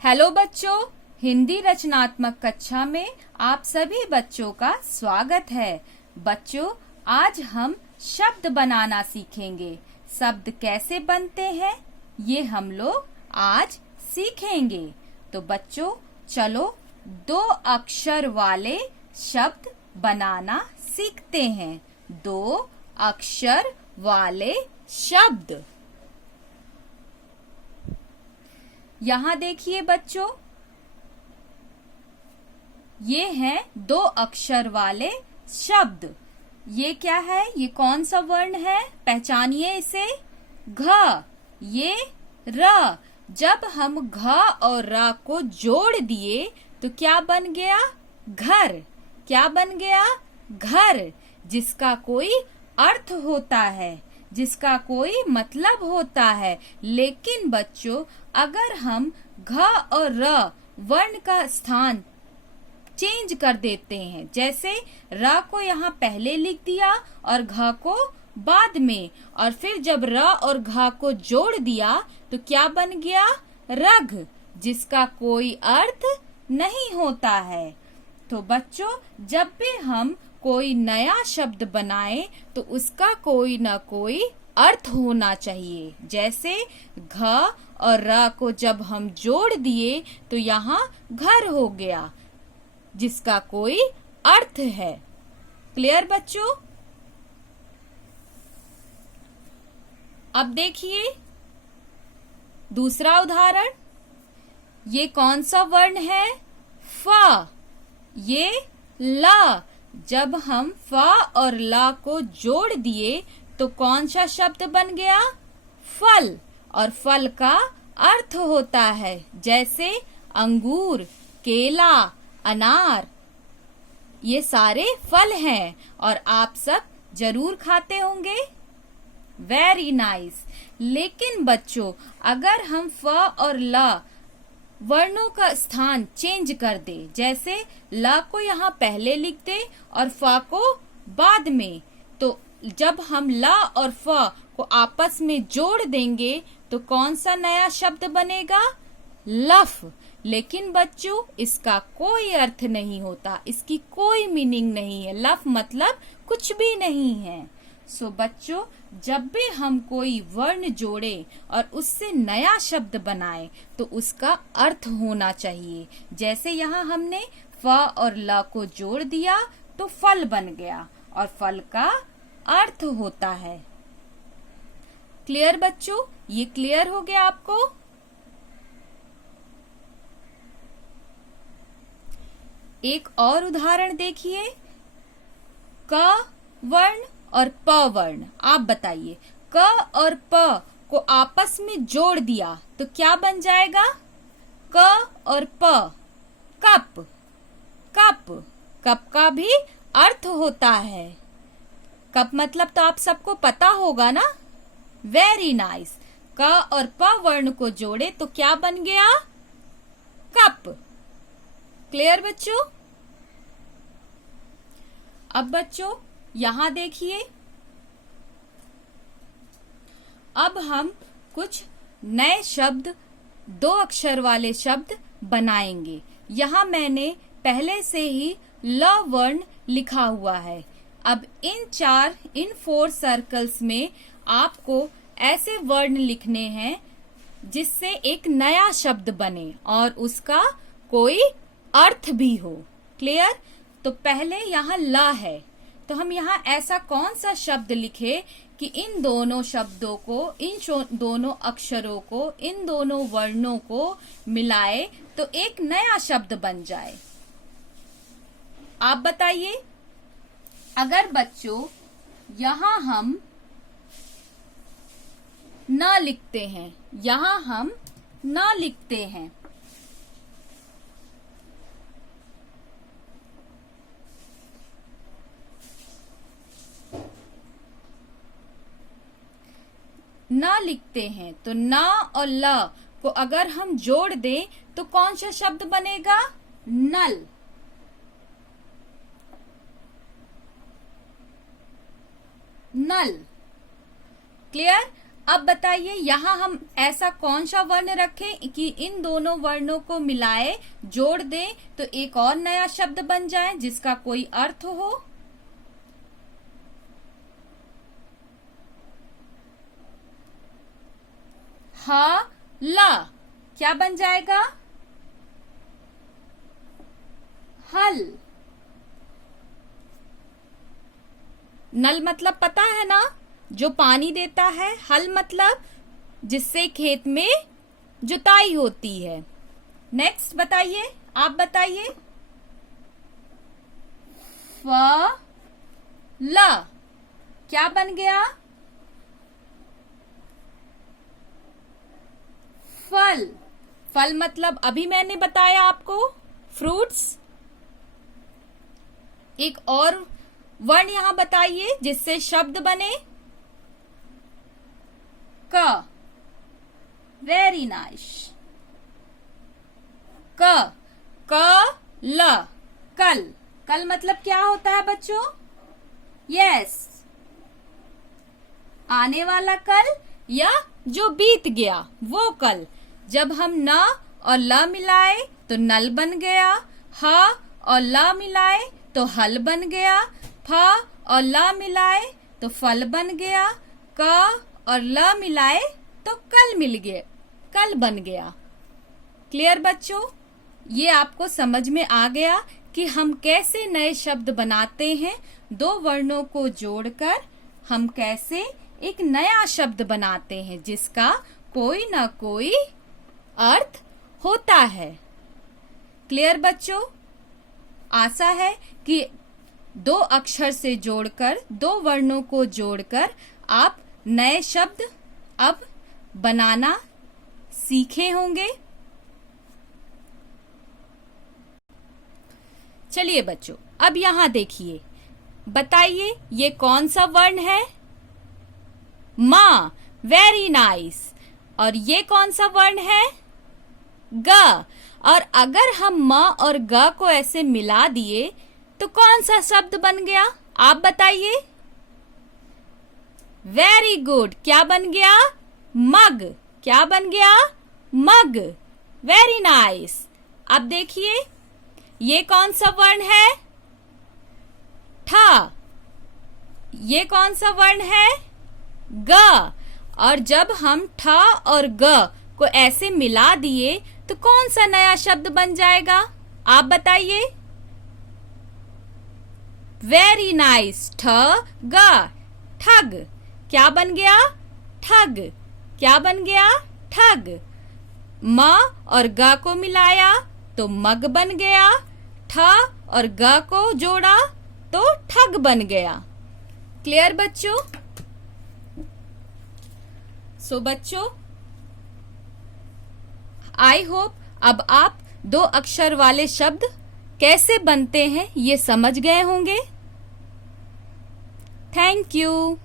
Hello बच्चों, हिंदी रचनात्मक कक्षा में आप सभी बच्चों का स्वागत है। बच्चों, आज हम शब्द बनाना सीखेंगे। शब्द कैसे बनते हैं ये हम लोग आज सीखेंगे। तो बच्चों चलो 2 अक्षर वाले शब्द बनाना सीखते हैं। 2 अक्षर वाले शब्द। यहाँ देखिए बच्चों, ये हैं 2 अक्षर वाले शब्द। ये क्या है? ये कौन सा वर्ण है? पहचानिए इसे। घ। ये र। जब हम घ और र को जोड़ दिए तो क्या बन गया? घर। क्या बन गया? घर। जिसका कोई अर्थ होता है, जिसका कोई मतलब होता है। लेकिन बच्चों, अगर हम घ और र वर्ण का स्थान चेंज कर देते हैं, जैसे र को यहाँ पहले लिख दिया और घ को बाद में, और फिर जब र और घ को जोड़ दिया तो क्या बन गया? रघ, जिसका कोई अर्थ नहीं होता है। तो बच्चों, जब भी हम कोई नया शब्द बनाएं तो उसका कोई ना कोई अर्थ होना चाहिए। जैसे घ और र को जब हम जोड़ दिए तो यहाँ घर हो गया, जिसका कोई अर्थ है। क्लियर बच्चों? अब देखिए दूसरा उदाहरण। ये कौन सा वर्ण है? फ। ये ल। जब हम फ और ल को जोड़ दिए तो कौन सा शब्द बन गया? फल। और फल का अर्थ होता है, जैसे अंगूर, केला, अनार। ये सारे फल हैं और आप सब जरूर खाते होंगे। Very nice. लेकिन बच्चों, अगर हम फ और ल वर्णों का स्थान चेंज कर दे, जैसे ल को यहाँ पहले लिख दे और फ को बाद में, तो जब हम ल और फ को आपस में जोड़ देंगे तो कौन सा नया शब्द बनेगा? लफ। लेकिन बच्चों, इसका कोई अर्थ नहीं होता, इसकी कोई मीनिंग नहीं है। लफ मतलब कुछ भी नहीं है। सो बच्चों, जब भी हम कोई वर्ण जोड़े और उससे नया शब्द बनाए तो उसका अर्थ होना चाहिए। जैसे यहाँ हमने फ और ल को जोड़ दिया तो फल बन गया और फल का अर्थ होता है। क्लियर बच्चों? ये क्लियर हो गया आपको? एक और उदाहरण देखिए। क वर्ण और प वर्ण। आप बताइए, क और प को आपस में जोड़ दिया तो क्या बन जाएगा? क और प, कप। कप। कप का भी अर्थ होता है। कप मतलब तो आप सबको पता होगा ना। Very nice. क और प वर्ण को जोड़े तो क्या बन गया? कप। क्लियर बच्चों? अब बच्चों यहाँ देखिए, अब हम कुछ नए शब्द, 2 अक्षर वाले शब्द बनाएंगे। यहाँ मैंने पहले से ही ल वर्ण लिखा हुआ है। अब इन 4 सर्कल्स में आपको ऐसे वर्ण लिखने हैं जिससे एक नया शब्द बने और उसका कोई अर्थ भी हो। क्लियर? तो पहले यहाँ ल है, तो हम यहाँ ऐसा कौन सा शब्द लिखे कि इन दोनों शब्दों को, इन दोनों अक्षरों को, इन दोनों वर्णों को मिलाए तो एक नया शब्द बन जाए। आप बताइए। अगर बच्चों यहाँ हम न लिखते हैं, यहाँ हम न लिखते हैं, न लिखते हैं तो न और ल को अगर हम जोड़ दें तो कौन सा शब्द बनेगा? नल। नल। क्लियर? अब बताइए यहाँ हम ऐसा कौन सा वर्ण रखें कि इन दोनों वर्णों को मिलाए जोड़ दें तो एक और नया शब्द बन जाए जिसका कोई अर्थ हो। ह ला क्या बन जाएगा? हल। नल मतलब पता है ना, जो पानी देता है। हल मतलब जिससे खेत में जुताई होती है। नेक्स्ट बताइए, आप बताइए। फ ला क्या बन गया? फल। फल मतलब अभी मैंने बताया आपको, फ्रूट्स। एक और वर्ण यहां बताइए जिससे शब्द बने। क। Very nice. क ल कल। कल मतलब क्या होता है बच्चों? यस, आने वाला कल या जो बीत गया वो कल। जब हम न और ल मिलाए तो नल बन गया। ह और ल मिलाए तो हल बन गया। फ और ल मिलाए तो फल बन गया। क और ल मिलाए तो कल मिल गया, कल बन गया। क्लियर बच्चों? ये आपको समझ में आ गया कि हम कैसे नए शब्द बनाते हैं। दो वर्णों को जोड़कर हम कैसे एक नया शब्द बनाते हैं जिसका कोई ना कोई अर्थ होता है। क्लियर बच्चों? आशा है कि दो अक्षर से जोड़कर, दो वर्णों को जोड़कर आप नए शब्द अब बनाना सीखे होंगे। चलिए बच्चों, अब यहां देखिए, बताइए ये कौन सा वर्ण है? माँ। Very nice. और ये कौन सा वर्ण है? ग। और अगर हम म और ग को ऐसे मिला दिए तो कौन सा शब्द बन गया? आप बताइए। Very good. क्या बन गया? मग। क्या बन गया? मग। Very nice. अब देखिए, ये कौन सा वर्ण है? ठ। ये कौन सा वर्ण है? ग। और जब हम ठ और ग को ऐसे मिला दिए तो कौन सा नया शब्द बन जाएगा? आप बताइए। Very nice. ठ ग ठग। क्या बन गया? ठग। क्या बन गया? ठग। म और ग को मिलाया तो मग बन गया। ठ और ग को जोड़ा तो ठग बन गया। क्लियर बच्चों? सो बच्चों, आई होप अब आप दो अक्षर वाले शब्द कैसे बनते हैं ये समझ गए होंगे। Thank you.